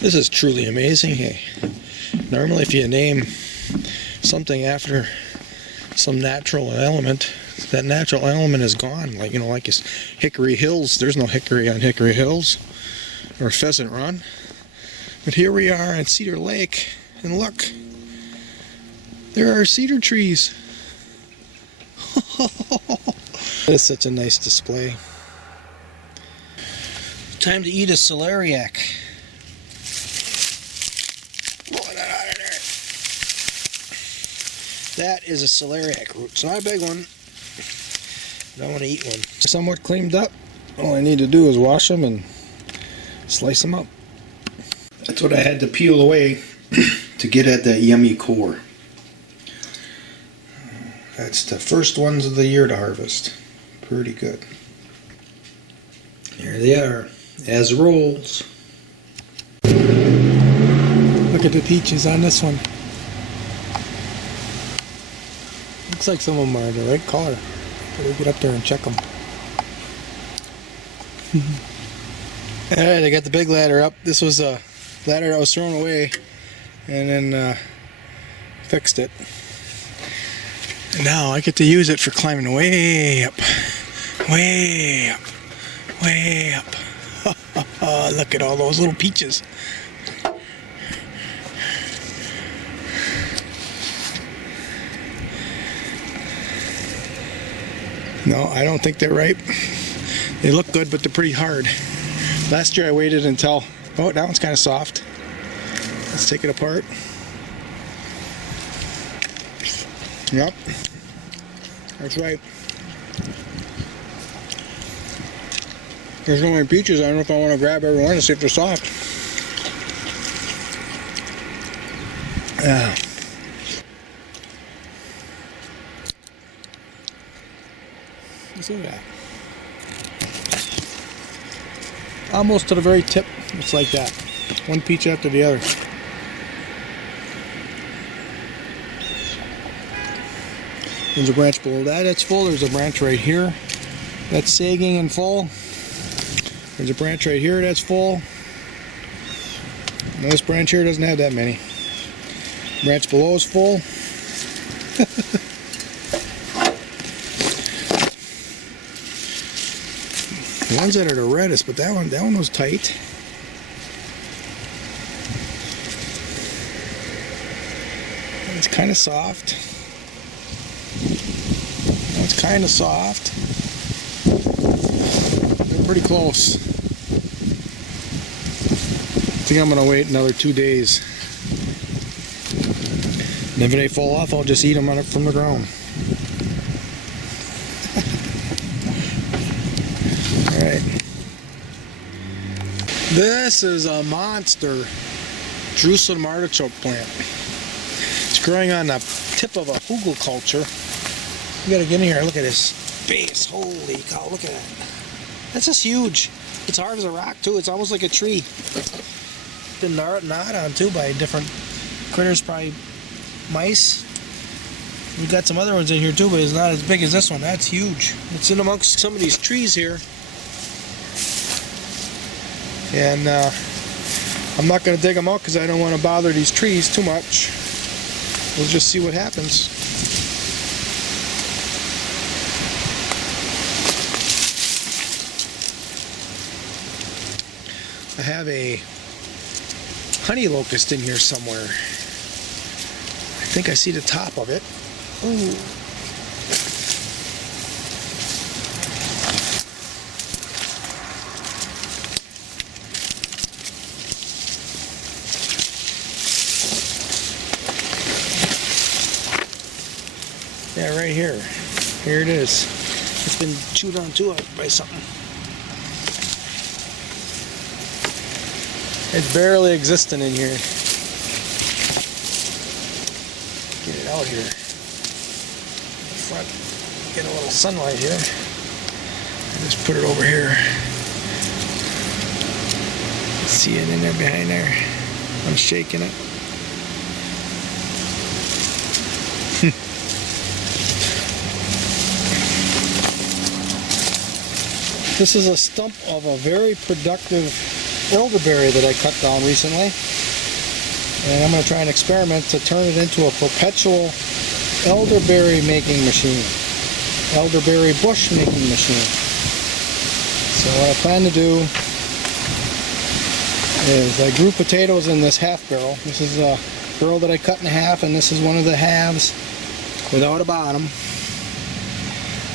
This is truly amazing. Hey, normally if you name something after some natural element, that natural element is gone. Like, you know, like it's Hickory Hills. There's no hickory on Hickory Hills or Pheasant Run. But here we are at Cedar Lake, and look, there are cedar trees. That is such a nice display. Time to eat a celeriac. Roll that out of there. That is a celeriac root. It's not a big one. I want to eat one. Somewhat cleaned up. All I need to do is wash them and slice them up. That's what I had to peel away to get at that yummy core. That's the first ones of the year to harvest. Pretty good. There they are, as rolls. Look at the peaches on this one. Looks like some of them are the right color. We'll get up there and check them. Alright, I got the big ladder up. This was a ladder that was thrown away, and then fixed it. And now I get to use it for climbing way up, way up, way up. Look at all those little peaches. No, I don't think they're ripe. They look good, but they're pretty hard. Last year I waited until, oh, that one's kind of soft. Let's take it apart. Yep, that's right. There's so many peaches, I don't know if I want to grab every one to see if they're soft. Yeah. Let's look at that. Almost to the very tip, it's like that. One peach after the other. There's a branch below that, that's full. There's a branch right here that's sagging and full. There's a branch right here that's full. And this branch here doesn't have that many. Branch below is full. The ones that are the reddest, but that one was tight. It's kind of soft. It's kind of soft. They're pretty close. I think I'm going to wait another 2 days. And if they fall off, I'll just eat them from the ground. Alright. This is a monster Jerusalem artichoke plant. It's growing on the tip of a hugelkultur. You gotta get in here, look at this base. Holy cow, look at that. That's just huge. It's hard as a rock too, it's almost like a tree. Been gnawed on too by different critters, probably mice. We've got some other ones in here too, but it's not as big as this one. That's huge. It's in amongst some of these trees here. And I'm not going to dig them out because I don't want to bother these trees too much. We'll just see what happens. I have a honey locust in here somewhere. I think I see the top of it. Ooh. Yeah, right here. Here it is. It's been chewed on too by something. It's barely existing in here. Get it out here. Front. Get a little sunlight here. And just put it over here. See it in there behind there. I'm shaking it. This is a stump of a very productive elderberry that I cut down recently. And I'm going to try an experiment to turn it into a perpetual elderberry making machine. Elderberry bush making machine. So what I plan to do is I grew potatoes in this half barrel. This is a barrel that I cut in half, and this is one of the halves without a bottom.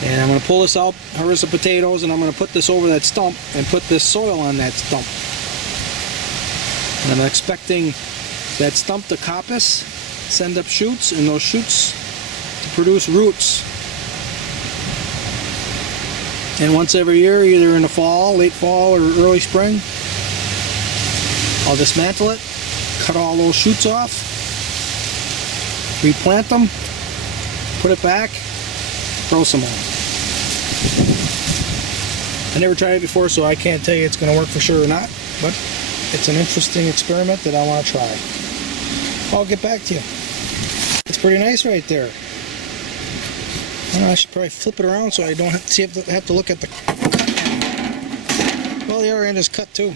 And I'm going to pull this out, harvest the potatoes, and I'm going to put this over that stump and put this soil on that stump. And I'm expecting that stump to coppice, send up shoots, and those shoots to produce roots. And once every year, either in the fall, late fall, or early spring, I'll dismantle it, cut all those shoots off, replant them, put it back, throw some more. I never tried it before, so I can't tell you it's going to work for sure or not, but it's an interesting experiment that I want to try. I'll get back to you. It's pretty nice right there. I should probably flip it around so I don't have to look at the cut end. Well, the other end is cut too.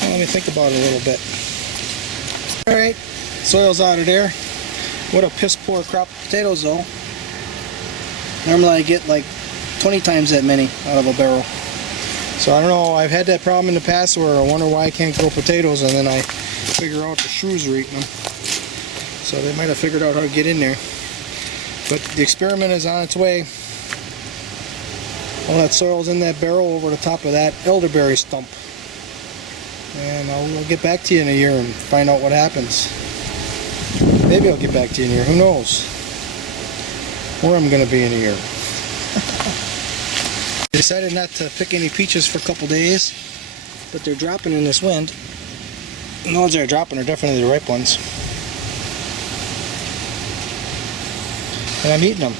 Well, let me think about it a little bit. Alright, soil's out of there. What a piss poor crop of potatoes though. Normally I get like 20 times that many out of a barrel. So I don't know, I've had that problem in the past where I wonder why I can't grow potatoes, and then I figure out the shrews are eating them. So they might have figured out how to get in there. But the experiment is on its way. All that soil's in that barrel over the top of that elderberry stump. And I'll get back to you in a year and find out what happens. Maybe I'll get back to you in a year, who knows where I'm going to be in a year. I decided not to pick any peaches for a couple days, but they're dropping in this wind. And the ones that are dropping are definitely the ripe ones. And I'm eating them.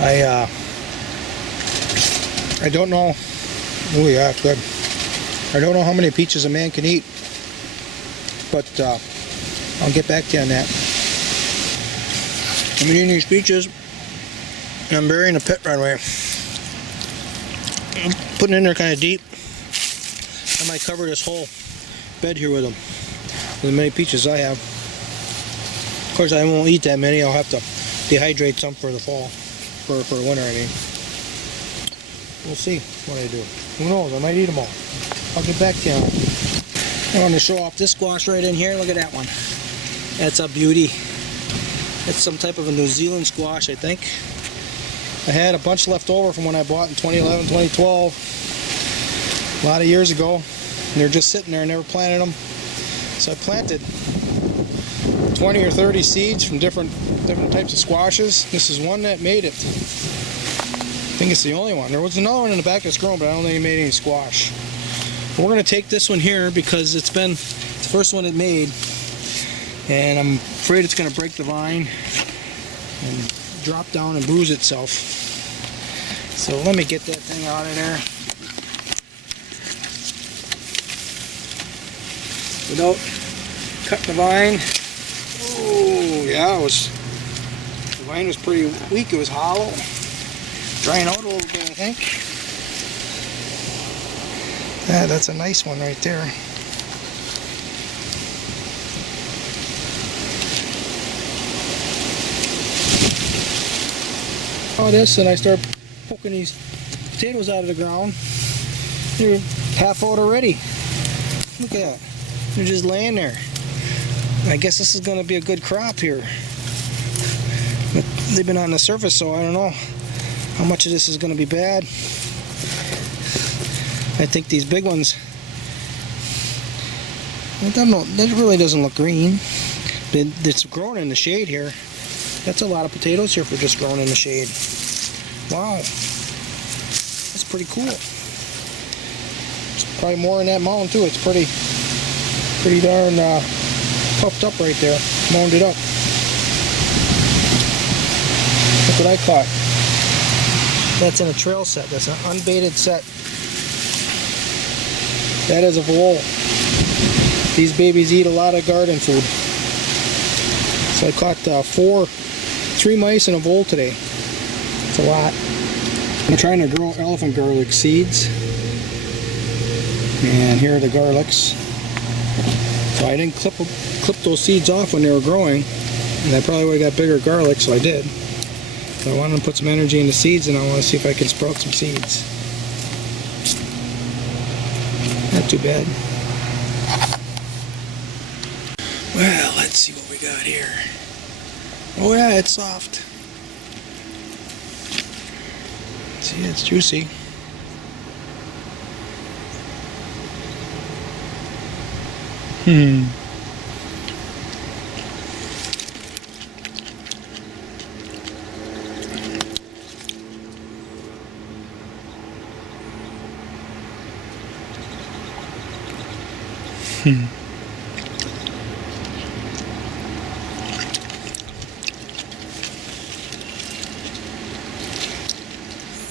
I don't know. Oh yeah, good. I don't know how many peaches a man can eat, but I'll get back to you on that. I'm eating these peaches, and I'm burying a pit right away. I'm putting it in there kind of deep. I might cover this whole bed here with them, with as many peaches as I have. Of course, I won't eat that many. I'll have to dehydrate some for the fall, for the winter, I mean. We'll see what I do. Who knows? I might eat them all. I'll get back to you on it. I want to show off this squash right in here. Look at that one. That's a beauty. It's some type of a New Zealand squash, I think. I had a bunch left over from when I bought in 2011, 2012. A lot of years ago. And they're just sitting there. I never planted them. So I planted 20 or 30 seeds from different types of squashes. This is one that made it. I think it's the only one. There was another one in the back that's grown, but I don't think it made any squash. We're going to take this one here because it's the first one it made, and I'm afraid it's going to break the vine and drop down and bruise itself. So let me get that thing out of there without cutting the vine. Oh yeah, the vine was pretty weak. It was hollow. Drying out a little bit, I think. Yeah, that's a nice one right there. Oh, this, and I start poking these potatoes out of the ground. They're half out already. Look at that. They're just laying there. I guess this is going to be a good crop here. But they've been on the surface, so I don't know how much of this is going to be bad. I think these big ones, I don't know, that really doesn't look green. But it's grown in the shade here. That's a lot of potatoes here for just growing in the shade. Wow. That's pretty cool. There's probably more in that mound too. It's pretty darn puffed up right there. Mounded up. Look what I caught. That's in a trail set. That's an unbaited set. That is a vole. These babies eat a lot of garden food. So I caught 3 mice in a bowl today. It's a lot. I'm trying to grow elephant garlic seeds. And here are the garlics. So I didn't clip those seeds off when they were growing. And I probably would have got bigger garlic, so I did. So I wanted to put some energy into seeds, and I want to see if I can sprout some seeds. Not too bad. Well, let's see what we got here. Oh yeah, it's soft. See, it's juicy.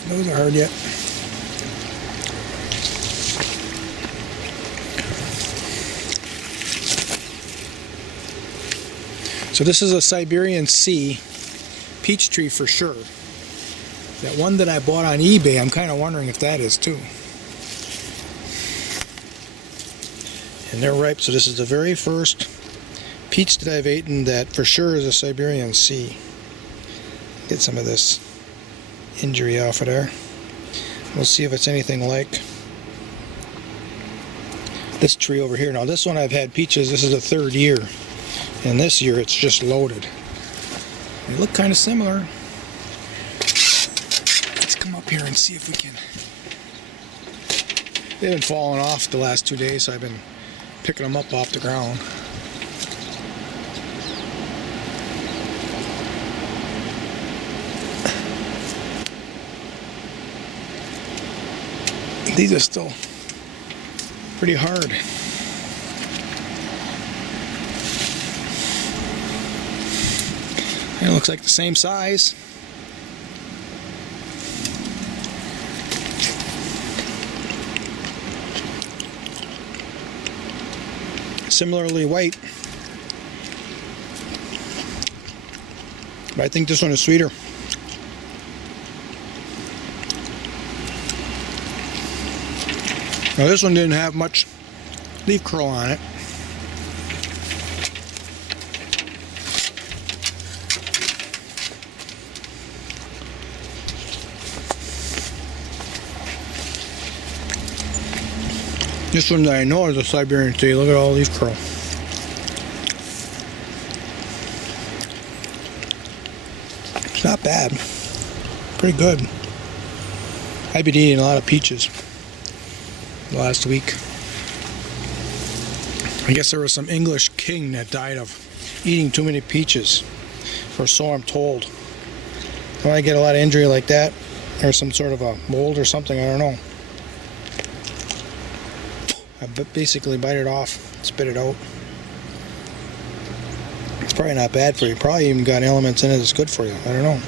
Those are hard yet. So this is a Siberian Sea peach tree for sure. That one that I bought on eBay, I'm kind of wondering if that is too. And they're ripe, so this is the very first peach that I've eaten that for sure is a Siberian Sea. Get some of this injury off of there. We'll see if it's anything like this tree over here. Now this one I've had peaches, this is the 3rd year. And this year it's just loaded. They look kind of similar. Let's come up here and see if we can. They've been falling off the last 2 days, so I've been picking them up off the ground. These are still pretty hard. And it looks like the same size. Similarly white. But I think this one is sweeter. Now this one didn't have much leaf curl on it. This one that I know is a Siberian Sea. Look at all leaf curl. It's not bad. Pretty good. I've been eating a lot of peaches last week. I guess there was some English king that died of eating too many peaches, or so I'm told. When I get a lot of injury like that, or some sort of a mold or something, I don't know. I basically bite it off, spit it out. It's probably not bad for you. Probably even got elements in it that's good for you. I don't know.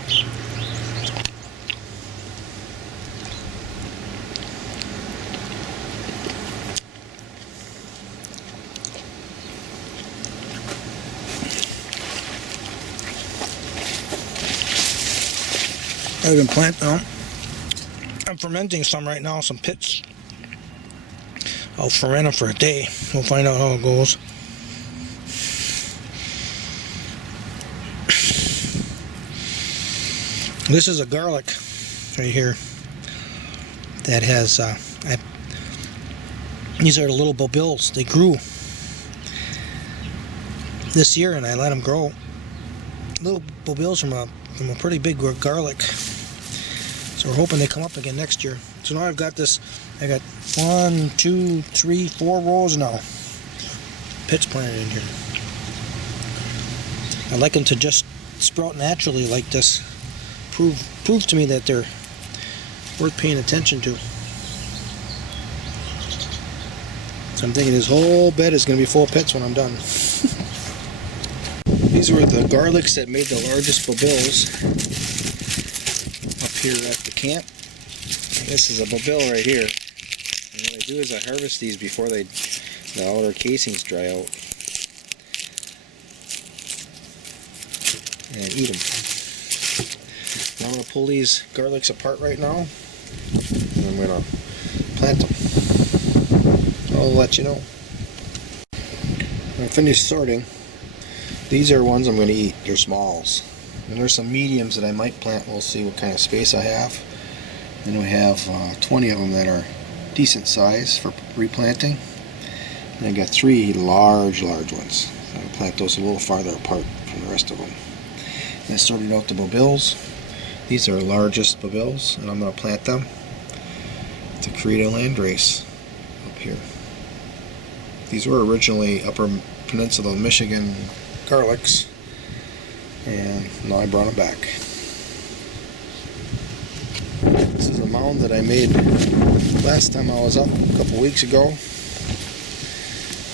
I've been planting them. I'm fermenting some right now, some pits. I'll ferment them for a day. We'll find out how it goes. This is a garlic right here that has, these are the little bulbils. They grew this year and I let them grow. Little bulbils from a pretty big garlic. So we're hoping they come up again next year. So now I've got this, I got 1, 2, 3, 4 rows now. Pits planted in here. I like them to just sprout naturally like this. Prove to me that they're worth paying attention to. So I'm thinking this whole bed is going to be full of pits when I'm done. These were the garlics that made the largest bulbils up here at the camp. This is a bulbil right here. And what I do is I harvest these before the outer casings dry out. and eat them. Now I'm going to pull these garlics apart right now, and I'm going to plant them. I'll let you know. When I finish sorting, these are ones I'm going to eat. They're smalls. And there's some mediums that I might plant. We'll see what kind of space I have. Then we have 20 of them that are decent size for replanting. And I got 3 large ones. I'm going to plant those a little farther apart from the rest of them. And I sorted out the bobills. These are largest bobills, and I'm going to plant them to create a landrace up here. These were originally Upper Peninsula Michigan garlics, and now I brought them back. This is a mound that I made last time I was up a couple weeks ago.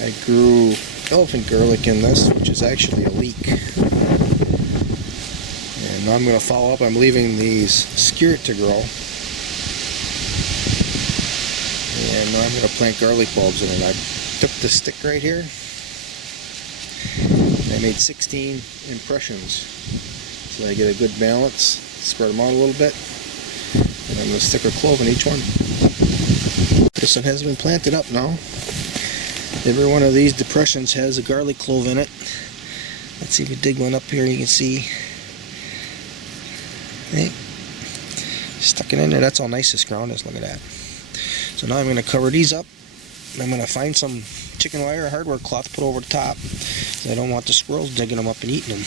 I grew elephant garlic in this, which is actually a leek. And now I'm going to follow up. I'm leaving these skewer to grow. And now I'm going to plant garlic bulbs in it. I took the stick right here. And I made 16 impressions. So I get a good balance. Spread them out a little bit. And I'm going to stick a clove in each one. This one has been planted up now. Every one of these depressions has a garlic clove in it. Let's see if we dig one up here. You can see. Hey, stuck it in there. That's how nice this ground is. Look at that. So now I'm going to cover these up. I'm going to find some chicken wire or hardware cloth to put over the top. I don't want the squirrels digging them up and eating them.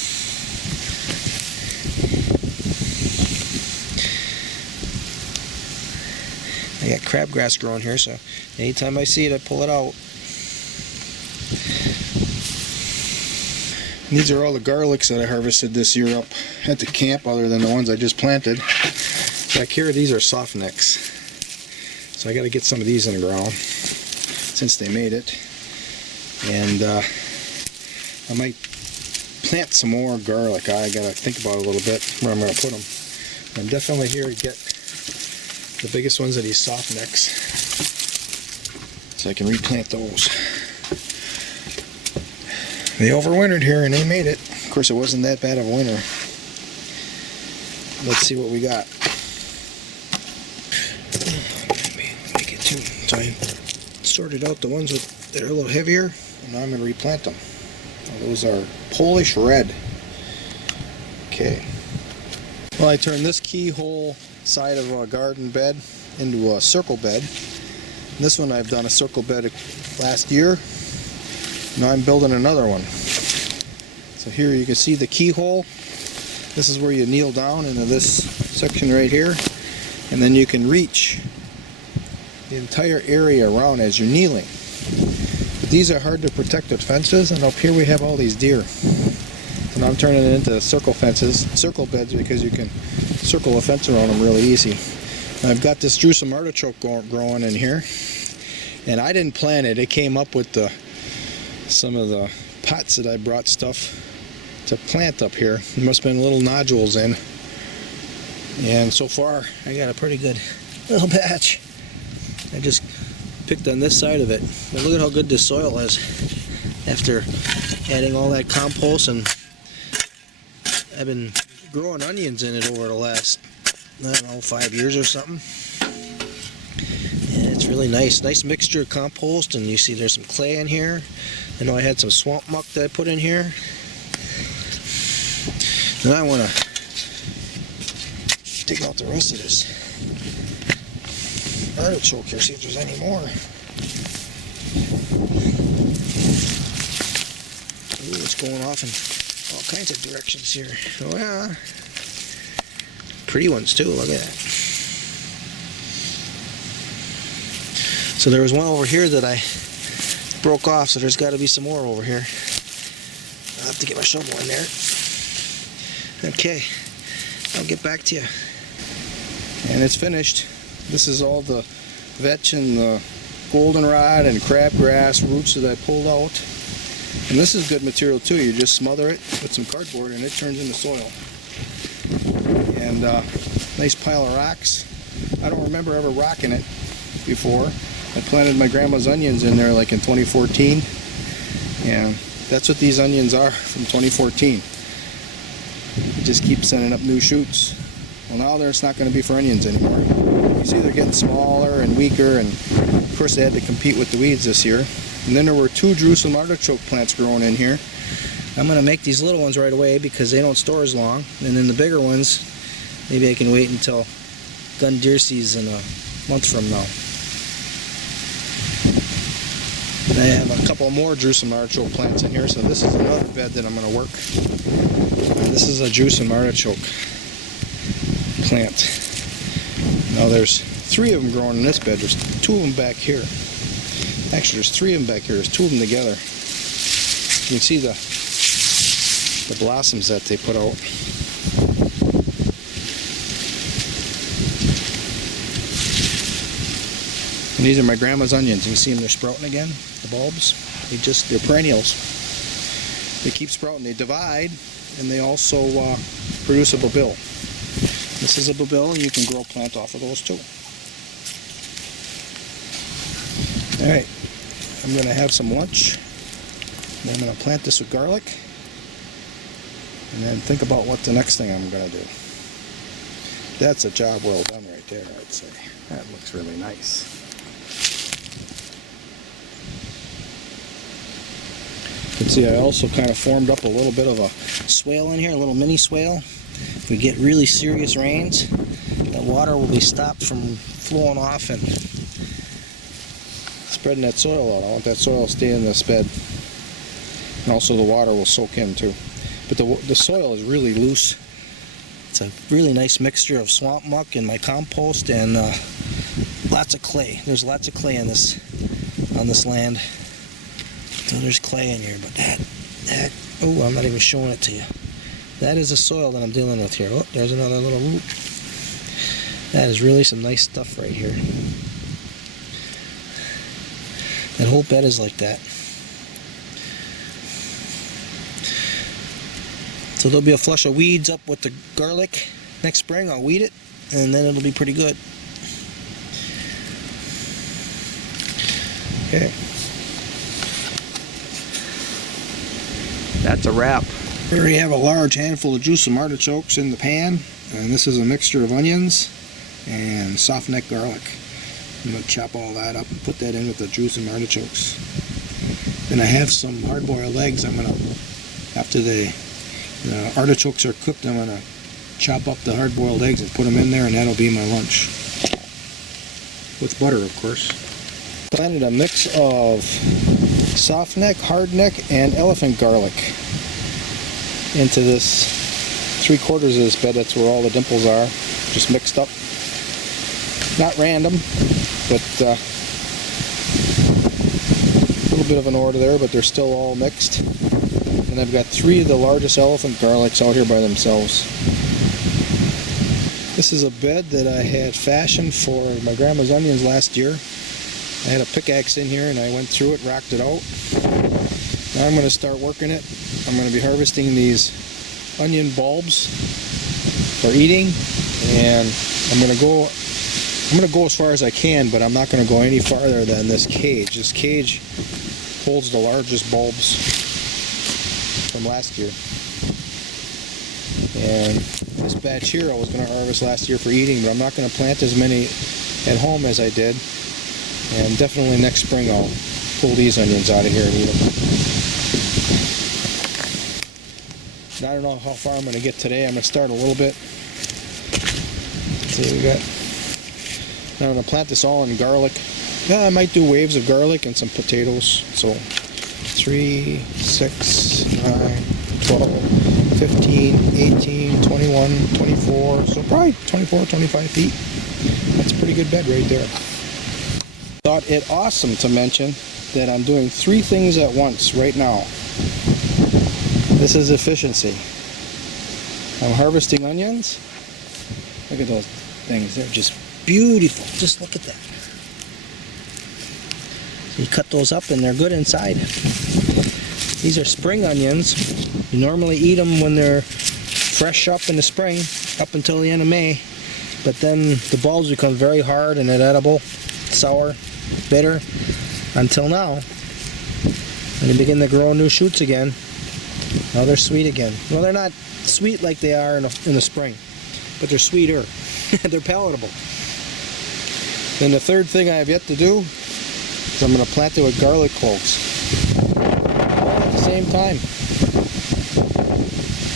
I got crabgrass growing here, so anytime I see it, I pull it out. These are all the garlics that I harvested this year up at the camp, other than the ones I just planted. Back here, these are softnecks. So I got to get some of these in the ground since they made it. And I might plant some more garlic. I got to think about it a little bit where I'm going to put them. I'm definitely here to get the biggest ones of these softnecks, so I can replant those. They overwintered here and they made it. Of course, it wasn't that bad of a winter. Let's see what we got. Make it too. So I sorted out the ones that are a little heavier, and now I'm going to replant them. Now, those are Polish red. Okay. Well, I turned this keyhole side of a garden bed into a circle bed. This one I've done a circle bed last year. Now I'm building another one. So here you can see the keyhole. This is where you kneel down into this section right here, and then you can reach the entire area around as you're kneeling. But these are hard to protect with fences, and up here we have all these deer. And I'm turning it into circle beds, because you can circle a fence around them really easy. And I've got this Jerusalem artichoke growing in here, and I didn't plant it. It came up with some of the pots that I brought stuff to plant up here. There must have been little nodules in, and so far I got a pretty good little batch. I just picked on this side of it, but look at how good this soil is after adding all that compost. And I've been growing onions in it over the last, I don't know, 5 years or something. And it's really nice mixture of compost, and you see there's some clay in here. I know I had some swamp muck that I put in here. Then I want to dig out the rest of this artichoke here, see if there's any more. Ooh, it's going off in all kinds of directions here. Oh yeah. Pretty ones too, look at that. So there was one over here that I broke off, so there's got to be some more over here. I'll have to get my shovel in there. Okay, I'll get back to you. And it's finished. This is all the vetch and the goldenrod and crabgrass roots that I pulled out. And this is good material too. You just smother it with some cardboard and it turns into soil. And nice pile of rocks. I don't remember ever rocking it before. I planted my grandma's onions in there like in 2014. And that's what these onions are from 2014. It just keeps sending up new shoots. Well, now it's not going to be for onions anymore. You see they're getting smaller and weaker, and of course they had to compete with the weeds this year. And then there were 2 Jerusalem artichoke plants growing in here. I'm going to make these little ones right away because they don't store as long. And then the bigger ones, maybe I can wait until gun deer season a month from now. And I have a couple more Jerusalem artichoke plants in here, so this is another bed that I'm going to work. And this is a Jerusalem artichoke plant. Now there's 3 of them growing in this bed. There's 2 of them back here. Actually, there's 3 of them back here. There's 2 of them together. You can see the blossoms that they put out. And these are my grandma's onions. You can see them, they're sprouting again, the bulbs. They're perennials. They keep sprouting. They divide, and they also produce a babil. This is a babil, and you can grow a plant off of those too. Alright, I'm going to have some lunch. And I'm going to plant this with garlic. And then think about what the next thing I'm going to do. That's a job well done right there, I'd say. That looks really nice. You can see I also kind of formed up a little bit of a swale in here, a little mini swale. If we get really serious rains, that water will be stopped from flowing off and spreading that soil out. I want that soil to stay in this bed. And also the water will soak in too. But the soil is really loose. It's a really nice mixture of swamp muck and my compost and lots of clay. There's lots of clay on this land. So there's clay in here, but oh, I'm not even showing it to you. That is the soil that I'm dealing with here. Oh, there's another little root. That is really some nice stuff right here. That whole bed is like that. So there'll be a flush of weeds up with the garlic. Next spring I'll weed it, and then it'll be pretty good. Okay. That's a wrap. Here we have a large handful of Jerusalem artichokes in the pan, and this is a mixture of onions and softneck garlic. I'm going to chop all that up and put that in with the Jerusalem artichokes. Then I have some hard-boiled eggs. I'm going to, after the artichokes are cooked, I'm going to chop up the hard-boiled eggs and put them in there, and that'll be my lunch. With butter, of course. Planted a mix of softneck, hardneck, and elephant garlic into this 3/4 of this bed. That's where all the dimples are, just mixed up. Not random, but a little bit of an order there, but they're still all mixed. And I've got 3 of the largest elephant garlics out here by themselves. This is a bed that I had fashioned for my grandma's onions last year. I had a pickaxe in here and I went through it, rocked it out. Now I'm going to start working it. I'm going to be harvesting these onion bulbs for eating, and I'm going to go as far as I can, but I'm not going to go any farther than this cage. This cage holds the largest bulbs from last year. And this batch here I was going to harvest last year for eating, but I'm not going to plant as many at home as I did. And definitely next spring I'll pull these onions out of here and eat them. I don't know how far I'm going to get today. I'm going to start a little bit. So we got. Now I'm going to plant this all in garlic. Yeah, I might do waves of garlic and some potatoes. So 3, 6, 9, 12, 15, 18, 21, 24. So probably 24, 25 feet. That's a pretty good bed right there. Thought it awesome to mention that I'm doing 3 things at once right now. This is efficiency. I'm harvesting onions. Look at those things. They're just beautiful. Just look at that. You cut those up and they're good inside. These are spring onions. You normally eat them when they're fresh up in the spring, up until the end of May. But then the bulbs become very hard and inedible, sour, bitter, until now. And they begin to grow new shoots again. Now they're sweet again. Well, they're not sweet like they are in the spring, but they're sweeter. They're palatable. Then the third thing I have yet to do is I'm going to plant it with garlic cloves. All at the same time.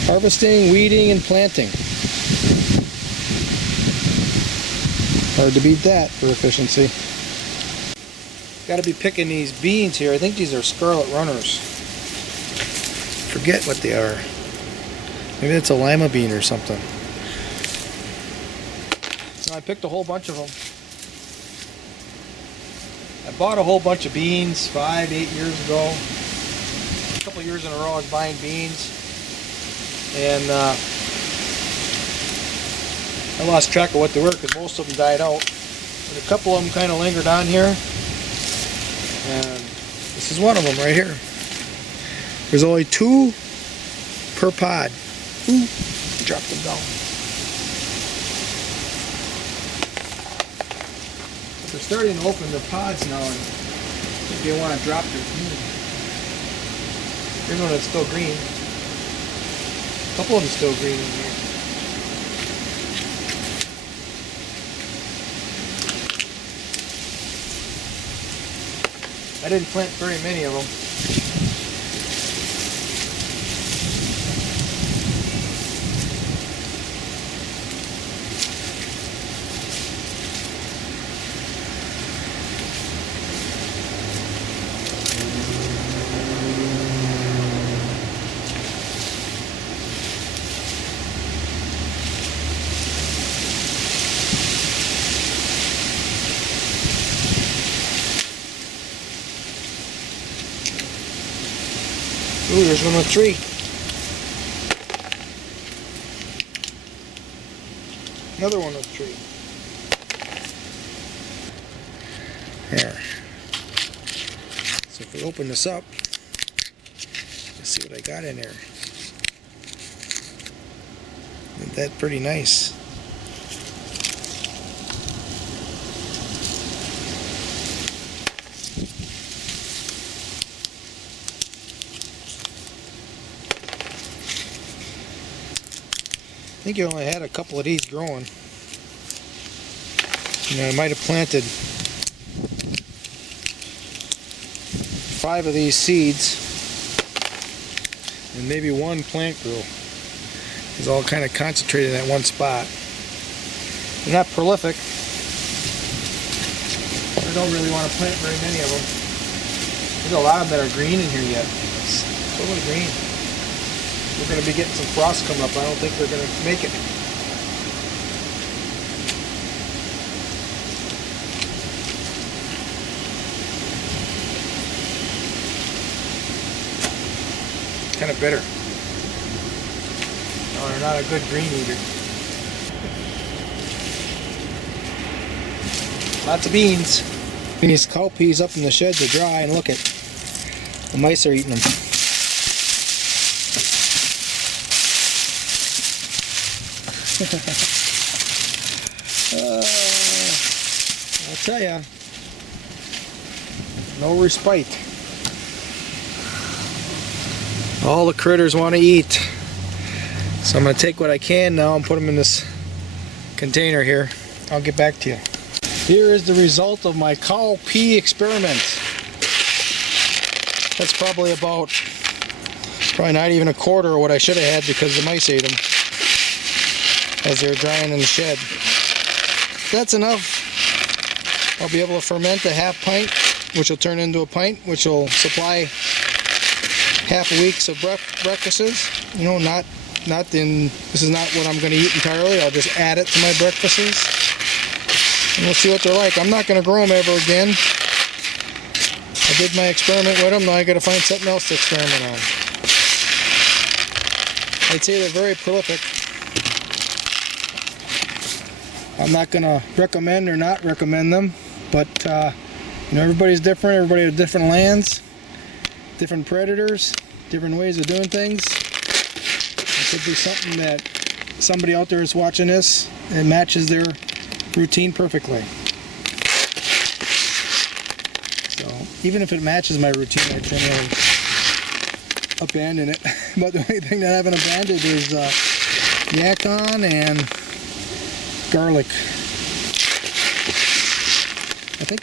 Harvesting, weeding, and planting. Hard to beat that for efficiency. Got to be picking these beans here. I think these are scarlet runners. Forget what they are. Maybe it's a lima bean or something. So I picked a whole bunch of them. I bought a whole bunch of beans 5-8 years ago. A couple years in a row I was buying beans. And I lost track of what they were because most of them died out. But a couple of them kind of lingered on here. And this is one of them right here. There's only 2 per pod. Ooh, dropped them down. But they're starting to open their pods now, and I think they want to drop their green. Here's one that's still green. A couple of them still green in here. I didn't plant very many of them. Ooh, there's one with 3. Another one with 3. There. So if we open this up, let's see what I got in there. Isn't that pretty nice? I think you only had a couple of these growing. You know, I might have planted 5 of these seeds, and maybe 1 plant grew. It's all kind of concentrated in that one spot. They're not prolific. I don't really want to plant very many of them. There's a lot of them that are green in here yet. It's totally green. We're going to be getting some frost coming up. I don't think they're going to make it. Kind of bitter. No, they're not a good green eater. Lots of beans. These cowpeas up in the shed to dry, and look at the mice are eating them. I'll tell ya, no respite. All the critters want to eat. So I'm going to take what I can now and put them in this container here. I'll get back to you. Here is the result of my cowpea experiment. That's probably not even a quarter of what I should have had because the mice ate them as they're drying in the shed. If that's enough, I'll be able to ferment a half pint, which will turn into a pint, which will supply half a week's of breakfasts. You know, this is not what I'm going to eat entirely. I'll just add it to my breakfasts. And we'll see what they're like. I'm not going to grow them ever again. I did my experiment with them. Now I got to find something else to experiment on. I'd say they're very prolific. I'm not going to recommend or not recommend them, but you know, everybody's different. Everybody has different lands, different predators, different ways of doing things. It could be something that somebody out there is watching this and matches their routine perfectly. So even if it matches my routine, I generally abandon it. But the only thing that I haven't abandoned is yacon and garlic. I think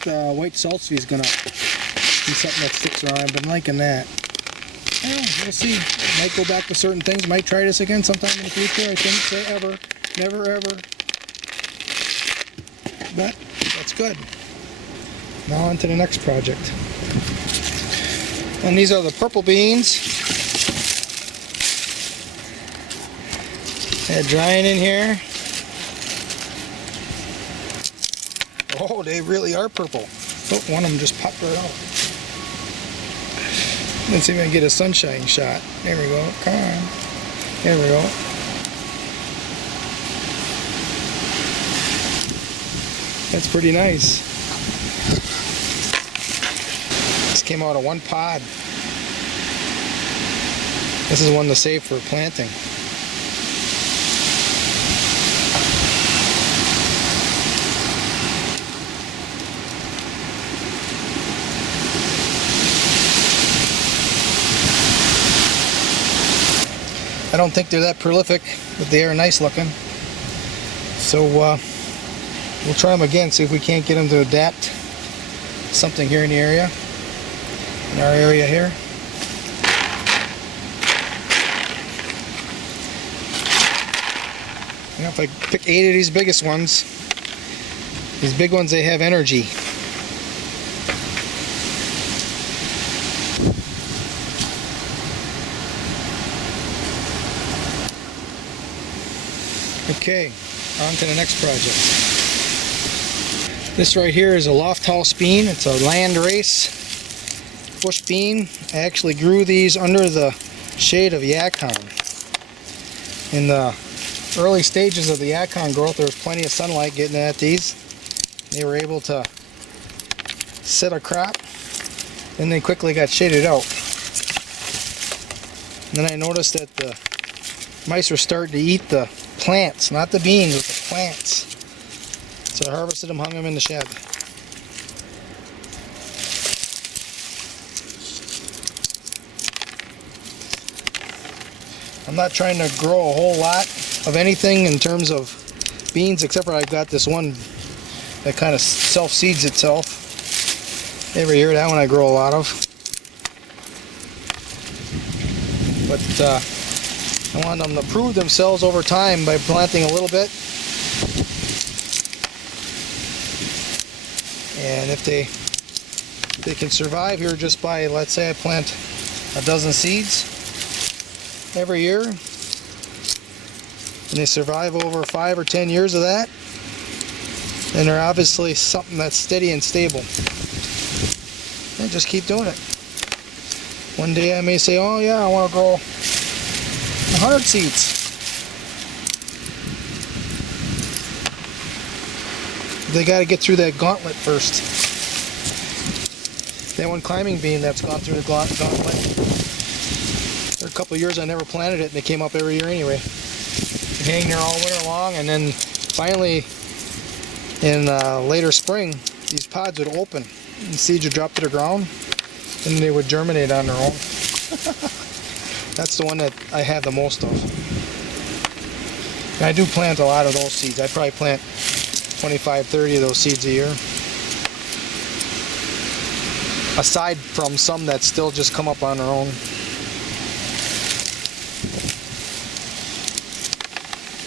the white salsify is gonna be something that sticks around. I've been liking that. Well, we'll see. Might go back to certain things. Might try this again sometime in the future. I think forever, never ever. But that's good. Now on to the next project. And these are the purple beans. They're drying in here. Oh, they really are purple. Oh, one of them just popped right out. Let's see if I can get a sunshine shot. There we go. Come on. There we go. That's pretty nice. This came out of one pod. This is one to save for planting. I don't think they're that prolific, but they are nice looking. So we'll try them again, see if we can't get them to adapt something here in the area, in our area here. You know, if I pick 8 of these biggest ones, these big ones, they have energy. Okay, on to the next project. This right here is a loft house bean. It's a land race bush bean. I actually grew these under the shade of yacon. In the early stages of the yacon growth, there was plenty of sunlight getting at these. They were able to set a crop, then they quickly got shaded out. And then I noticed that the mice were starting to eat the plants, not the beans, but the plants. So I harvested them, hung them in the shed. I'm not trying to grow a whole lot of anything in terms of beans, except for I've got this one that kind of self-seeds itself every year. That one I grow a lot of. But I want them to prove themselves over time by planting a little bit. And if they can survive here just by, let's say I plant a dozen seeds every year, and they survive over 5 or 10 years of that, then they're obviously something that's steady and stable. And just keep doing it. One day I may say, oh yeah, I want to grow 100 seeds. They got to get through that gauntlet first. That one climbing bean that's gone through the gauntlet. For a couple of years I never planted it, and they came up every year anyway. They hang there all winter long, and then finally in later spring, these pods would open and seeds would drop to the ground, and they would germinate on their own. That's the one that I have the most of. And I do plant a lot of those seeds. I probably plant 25, 30 of those seeds a year. Aside from some that still just come up on their own.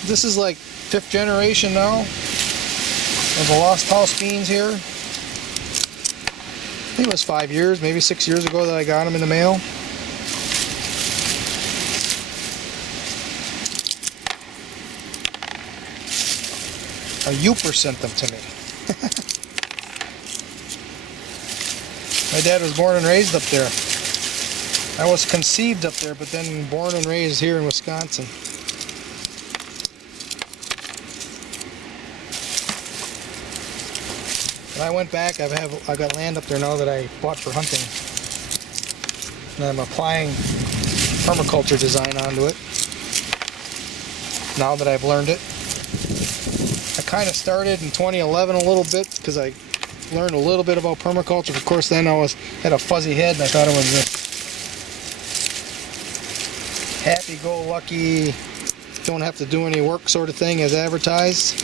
This is like 5th generation now of the lost house beans here. I think it was 5 years, maybe 6 years ago that I got them in the mail. A Youper sent them to me. My dad was born and raised up there. I was conceived up there, but then born and raised here in Wisconsin. When I went back, I've got land up there now that I bought for hunting. And I'm applying permaculture design onto it now that I've learned it. I kind of started in 2011 a little bit because I learned a little bit about permaculture. Of course, then I had a fuzzy head and I thought it was happy-go-lucky, don't have to do any work sort of thing as advertised.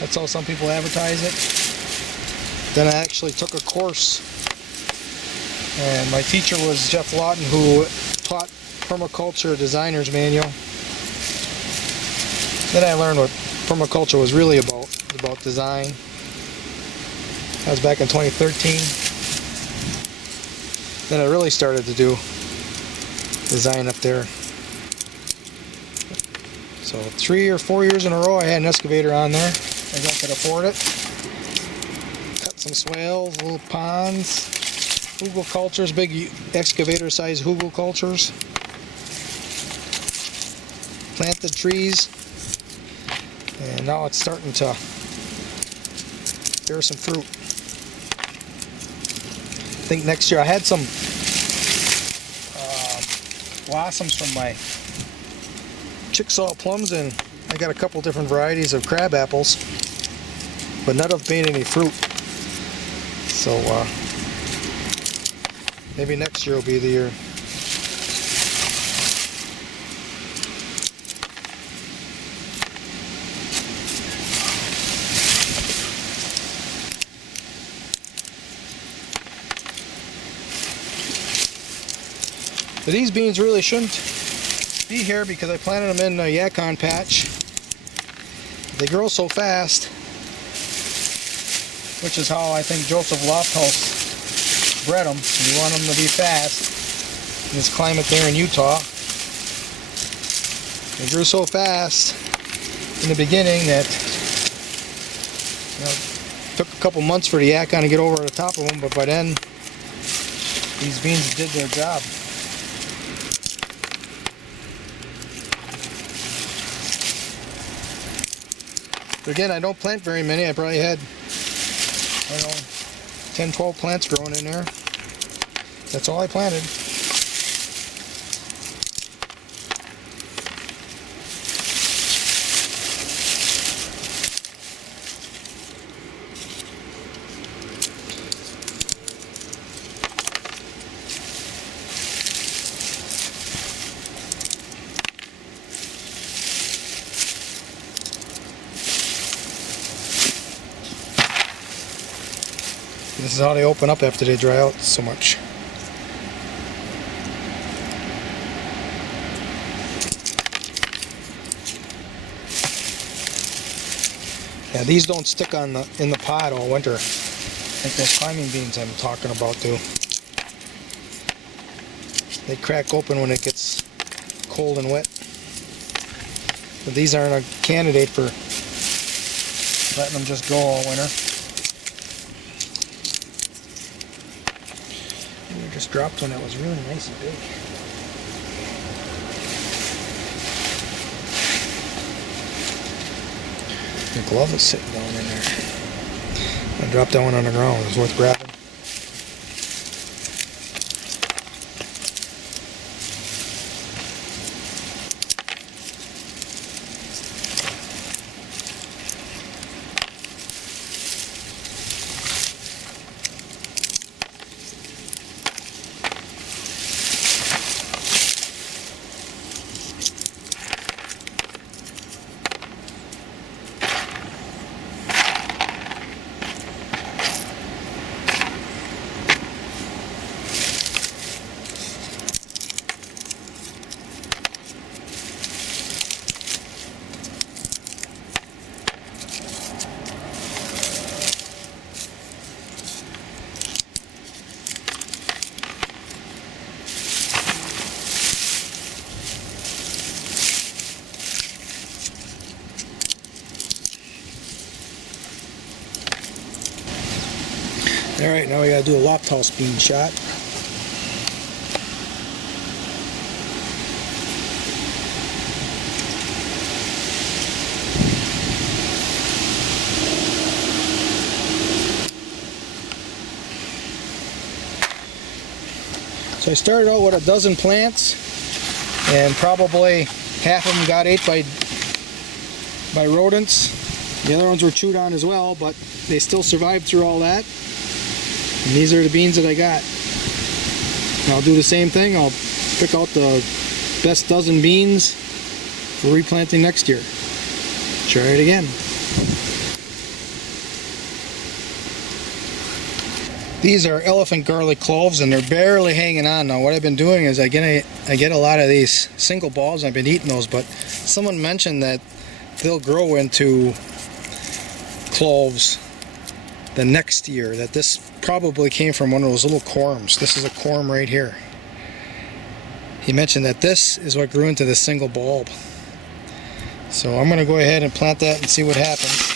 That's how some people advertise it. Then I actually took a course, and my teacher was Jeff Lawton, who taught Permaculture Designer's Manual. Then I learned what permaculture was really about. It was about design. That was back in 2013. Then I really started to do design up there. So 3 or 4 years in a row I had an excavator on there. I guess I could afford it. Cut some swales, little ponds, hugelkultures, big excavator sized hugelkultures. Planted trees. And now it's starting to bear some fruit. I think next year I had some blossoms from my Chicksaw plums, and I got a couple different varieties of crab apples, but none of them made any fruit. So maybe next year will be the year. But these beans really shouldn't be here because I planted them in a yacon patch. They grow so fast, which is how I think Joseph Lofthouse bred them. You want them to be fast in this climate there in Utah. They grew so fast in the beginning that it took a couple months for the yacon to get over the top of them, but by then these beans did their job. But again, I don't plant very many. I probably had, I don't know, 10, 12 plants growing in there. That's all I planted. This is how they open up after they dry out so much. Yeah, these don't stick on in the pot all winter. Like those climbing beans I'm talking about do. They crack open when it gets cold and wet. But these aren't a candidate for letting them just go all winter. I just dropped one that was really nice and big. The glove is sitting down in there. I dropped that one on the ground. It was worth grabbing. Alright, now we gotta do a Lofthouse bean shot. So I started out with a dozen plants, and probably half of them got ate by rodents. The other ones were chewed on as well, but they still survived through all that. And these are the beans that I got. And I'll do the same thing. I'll pick out the best dozen beans for replanting next year. Try it again. These are elephant garlic cloves, and they're barely hanging on now. What I've been doing is I get a lot of these single balls. I've been eating those, but someone mentioned that they'll grow into cloves the next year. That this probably came from one of those little corms. This is a corm right here. He mentioned that this is what grew into the single bulb. So I'm going to go ahead and plant that and see what happens.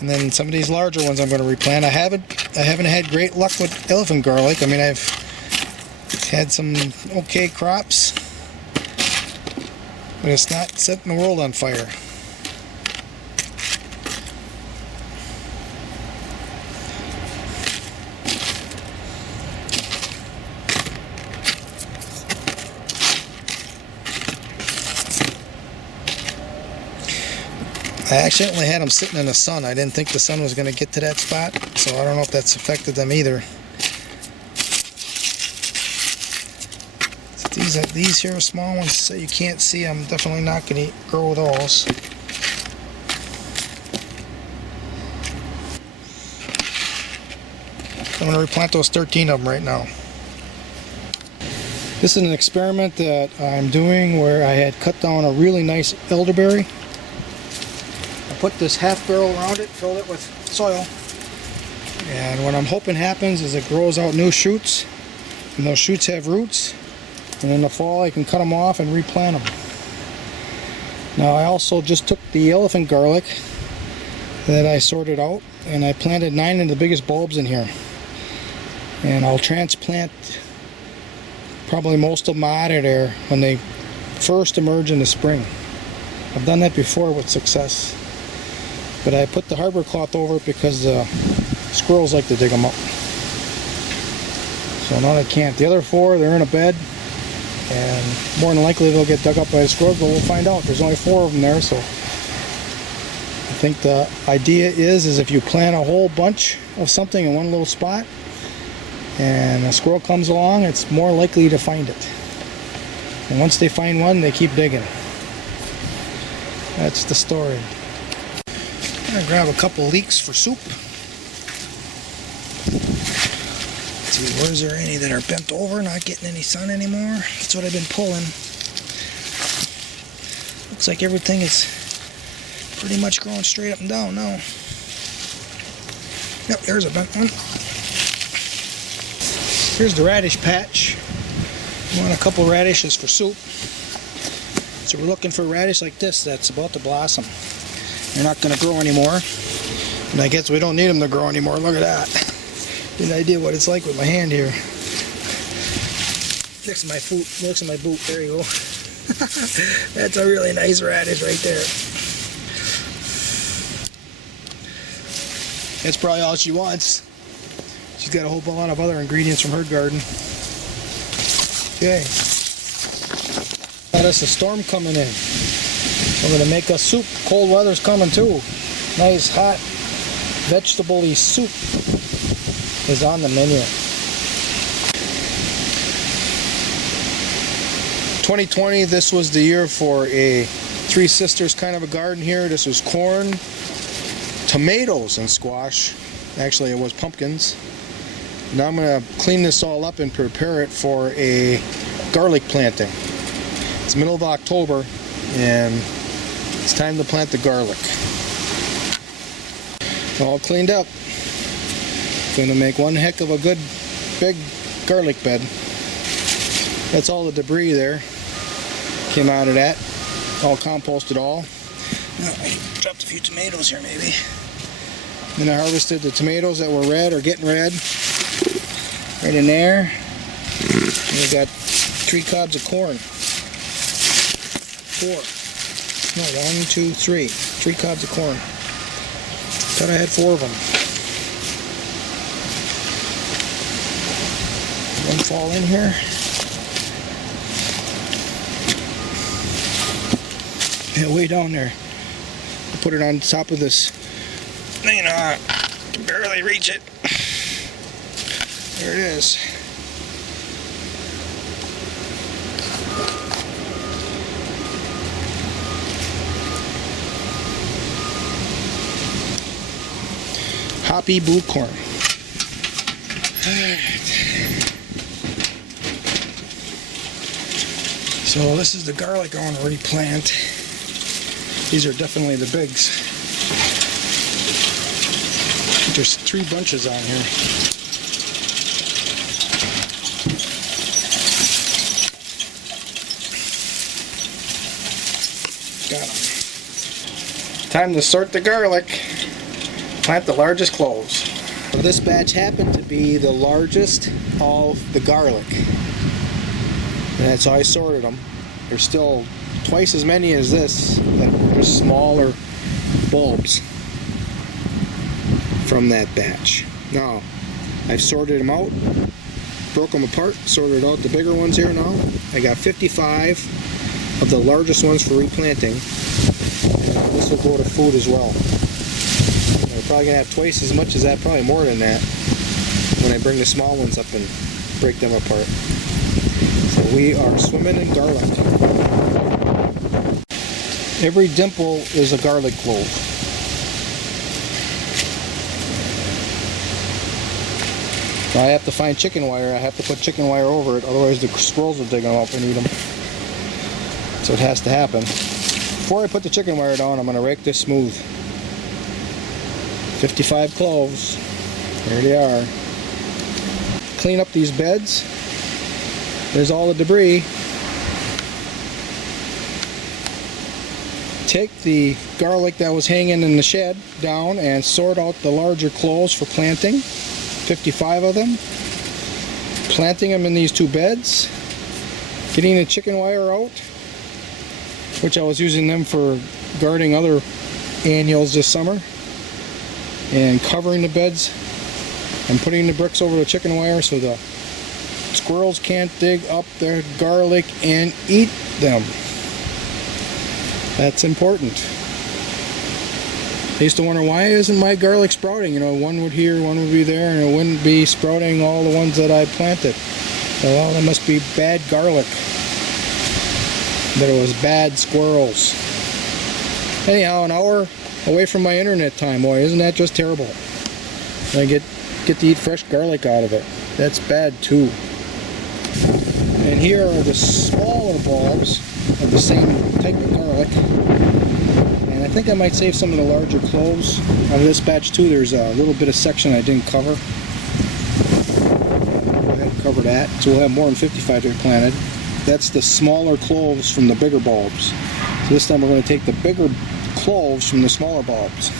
And then some of these larger ones I'm going to replant. I haven't had great luck with elephant garlic. I mean, I've had some okay crops, but it's not setting the world on fire. I accidentally had them sitting in the sun. I didn't think the sun was going to get to that spot, so I don't know if that's affected them either. So these here are small ones, so you can't see. I'm definitely not going to grow those. I'm going to replant those 13 of them right now. This is an experiment that I'm doing where I had cut down a really nice elderberry. Put this half barrel around it, filled it with soil, and what I'm hoping happens is it grows out new shoots, and those shoots have roots, and in the fall I can cut them off and replant them. Now I also just took the elephant garlic that I sorted out, and I planted 9 of the biggest bulbs in here, and I'll transplant probably most of them out of there when they first emerge in the spring. I've done that before with success. But I put the harbor cloth over it because squirrels like to dig them up. So now they can't. The other 4, they're in a bed, and more than likely they'll get dug up by the squirrels, but we'll find out. There's only 4 of them there, so I think the idea is if you plant a whole bunch of something in one little spot, and a squirrel comes along, it's more likely to find it. And once they find one, they keep digging. That's the story. I'm going to grab a couple leeks for soup. Let's see, where's there any that are bent over, not getting any sun anymore? That's what I've been pulling. Looks like everything is pretty much growing straight up and down now. Yep, there's a bent one. Here's the Radish Patch. We want a couple radishes for soup. So we're looking for a radish like this that's about to blossom. They're not going to grow anymore, and I guess we don't need them to grow anymore. Look at that. Get an idea what it's like with my hand here. Next to my foot, next to my boot. There you go. That's a really nice radish right there. That's probably all she wants. She's got a whole lot of other ingredients from her garden. Okay. Got us a storm coming in. We're going to make us soup. Cold weather's coming too. Nice hot vegetable-y soup is on the menu. 2020, this was the year for a Three Sisters kind of a garden here. This was corn, tomatoes, and squash. Actually, it was pumpkins. Now I'm going to clean this all up and prepare it for a garlic planting. It's middle of October, and it's time to plant the garlic. All cleaned up. Going to make one heck of a good big garlic bed. That's all the debris there. Came out of that. All composted all. I dropped a few tomatoes here maybe. Then I harvested the tomatoes that were red or getting red. Right in there. And we got 3 cobs of corn. 4. No, 1, 2, 3. 3 cobs of corn. Thought I had 4 of them. One fall in here. Yeah, way down there. I put it on top of this thing. I can barely reach it. There it is. poppy blue corn. Alright. So this is the garlic I want to replant. These are definitely the bigs. There's 3 bunches on here. Got them. Time to sort the garlic. Plant the largest cloves. This batch happened to be the largest of the garlic. And that's how I sorted them. There's still twice as many as this that were just smaller bulbs from that batch. Now, I've sorted them out, broke them apart, sorted out the bigger ones here now. I got 55 of the largest ones for replanting. And this will go to food as well. I'm probably going to have twice as much as that, probably more than that, when I bring the small ones up and break them apart. So we are swimming in garlic. Every dimple is a garlic clove. Now I have to find chicken wire. I have to put chicken wire over it, otherwise the squirrels will dig them up and eat them. So it has to happen. Before I put the chicken wire down, I'm going to rake this smooth. 55 cloves. There they are. Clean up these beds. There's all the debris. Take the garlic that was hanging in the shed down and sort out the larger cloves for planting. 55 of them. Planting them in these 2 beds. Getting the chicken wire out, which I was using them for guarding other annuals this summer. And covering the beds and putting the bricks over the chicken wire so the squirrels can't dig up their garlic and eat them. That's important. I used to wonder, why isn't my garlic sprouting? You know, one would here, one would be there, and it wouldn't be sprouting all the ones that I planted. So, well, that must be bad garlic. But it was bad squirrels. Anyhow, an hour away from my internet time, boy, isn't that just terrible? And I get to eat fresh garlic out of it. That's bad too. And here are the smaller bulbs of the same type of garlic. And I think I might save some of the larger cloves out of this batch too. There's a little bit of section I didn't cover. Go ahead and cover that. So we'll have more than 55 here planted. That's the smaller cloves from the bigger bulbs. So this time we're going to take the bigger cloves from the smaller bulbs.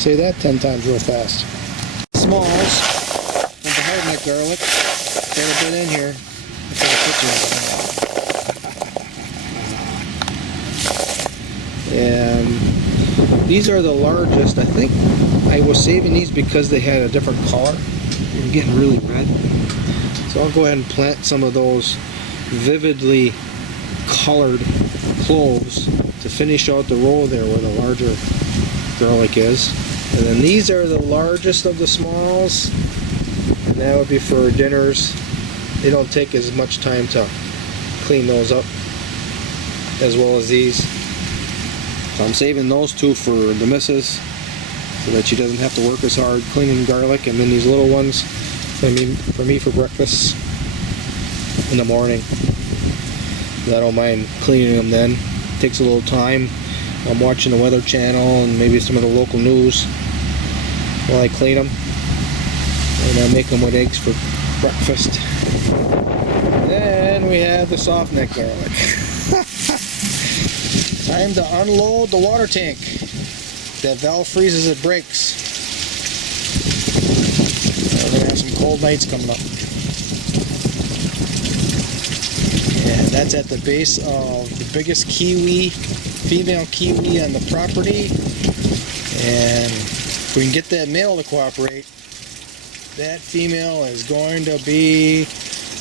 Say that 10 times real fast. Smalls of the hardneck garlic. Got a bit in here. And these are the largest. I think I was saving these because they had a different color. They're getting really red. So I'll go ahead and plant some of those vividly colored cloves to finish out the row there where the larger garlic is. And then these are the largest of the smalls, and that would be for dinners. They don't take as much time to clean those up as well as these. So I'm saving those 2 for the missus so that she doesn't have to work as hard cleaning garlic, and then these little ones for me for breakfast in the morning. I don't mind cleaning them then. It takes a little time. I'm watching the Weather Channel and maybe some of the local news while I clean them. And I make them with eggs for breakfast. Then we have the Softneck Garlic. Time to unload the water tank. That valve freezes, it breaks. We're going to have some cold nights coming up. And that's at the base of the biggest kiwi, female kiwi on the property. And if we can get that male to cooperate, that female is going to be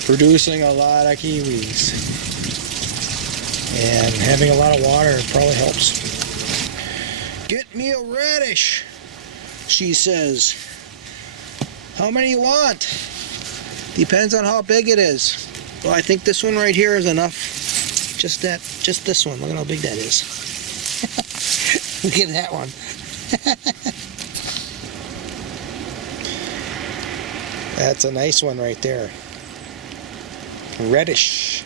producing a lot of kiwis. And having a lot of water probably helps. Get me a radish, she says. How many you want? Depends on how big it is. Well, I think this one right here is enough. Just this one. Look at how big that is. Look at that one. That's a nice one right there. Reddish